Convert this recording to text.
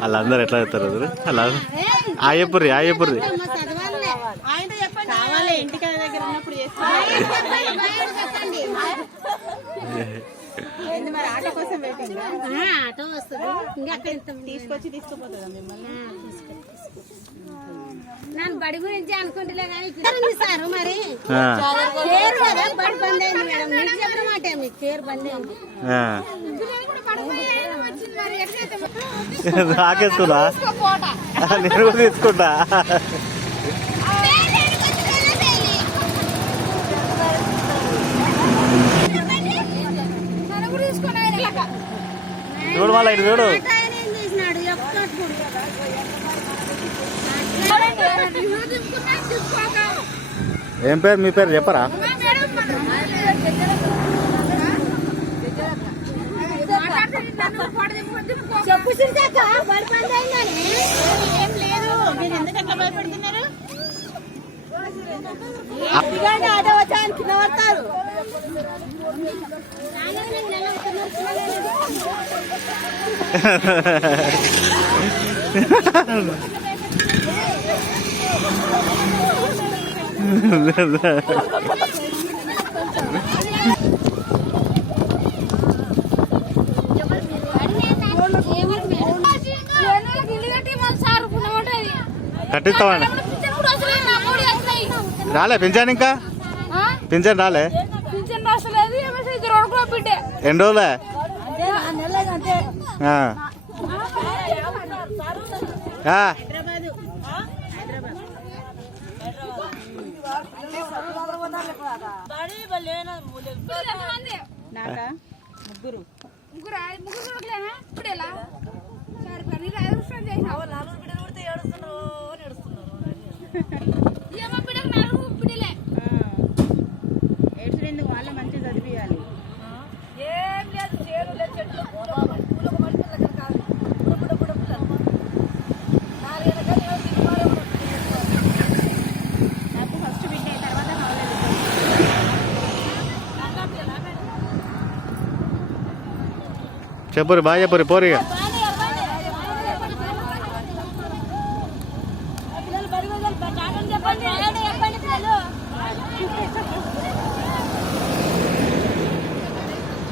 వాళ్ళందరూ ఎట్లా చెప్తారు అలా ఆయపుర్రి ఆయపుర్రి ఆటో వస్తుంది తీసుకొచ్చి తీసుకుపోతుందా మిమ్మల్ని నన్ను బడి గురించి అనుకుంటులే కానీ సార్ మరి పేరు కదా బడి బంద్ అయింది మేడం మీకు చెప్పిన మాట మీకు పేరు బంద్ అయింది ఆకేసుకున్నా నేను కూడా తీసుకుంటా చూడు మళ్ళీ ఇటు చూడు ఏం పేరు మీ పేరు చెప్పరా చెప్పు బడి బంద్ అయిందని ఏం లేదు మీరు ఎందుకు అట్లా భయపడుతున్నారు ఆటో వచ్చా కింద పడతారు కట్టిస్తామండి రాలే పింఛన్ ఇంకా పింఛన్ రాలే ఎన్ని రోజులే ముగ్గురు ఏడ్చుడెందుకు వాళ్ళే మంచిగా చదివియాలి ఏం లేదు చేరు లేదు చెట్లు నాకు ఫస్ట్ బిడ్డ తర్వాత చెప్పురి బాగా చెప్పురి పోరిగా